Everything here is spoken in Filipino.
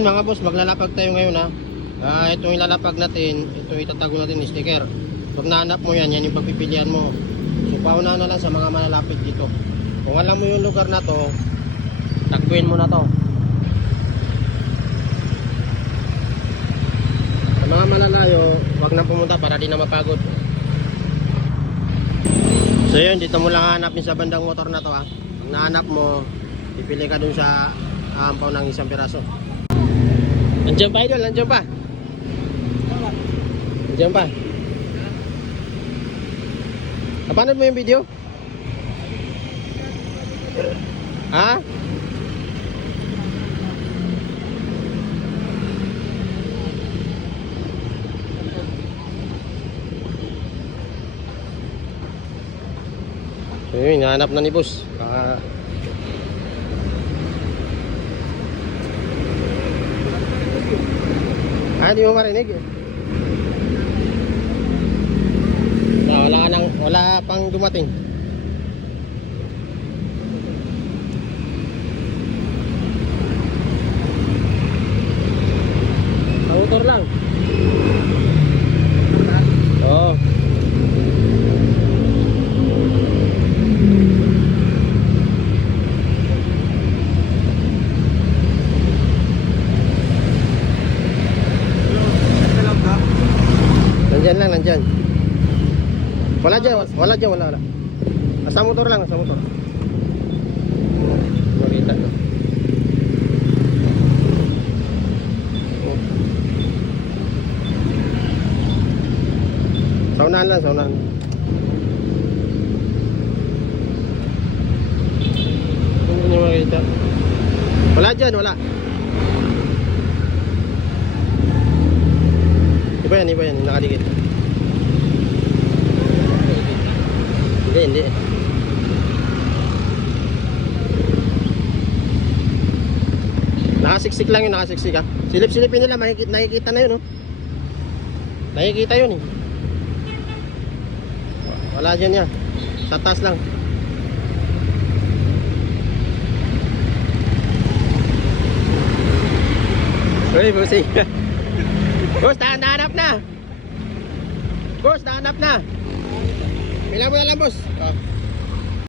Ayun mga boss, maglalapag tayo ngayon ha. Itong ilalapag natin, ito itatago natin yung sticker. Pag nahanap mo yan, yan yung pagpipilian mo. So pauna na lang sa mga malalapit dito. Kung alam mo yung lugar na to, tagpuin mo na to. Sa mga malalayo, huwag na pumunta para di na mapagod. So yun, dito mo lang hanapin sa bandang motor na to ha. Pag nahanap mo, pipili ka dun sa ampaw ng isang piraso. Nandiyan pa idol, nandiyan pa. Nandiyan pa. Napanood mo yung video? Ha? So yun, hinahanap na ni boss. Hindi mo marinig eh. Wala pang dumating. Sa motor lang. Oo. Nandyan lang, nandyan. Wala dyan. Sa motor lang, sa motor. Makita no. Saunahan lang, saunahan. Hindi nyo makita. Wala dyan, wala. Iba yan, nakadikit. Hindi. Nakasiksik lang yun, nakasiksik ha. Silip-silipin nila, nakikita na yun oh. Nakikita yun eh. Wala dyan yan. Sa taas lang. Uy, busing. Boss, nahanap na. Boss, nahanap na. Bilang mo na lang, boss. Oh.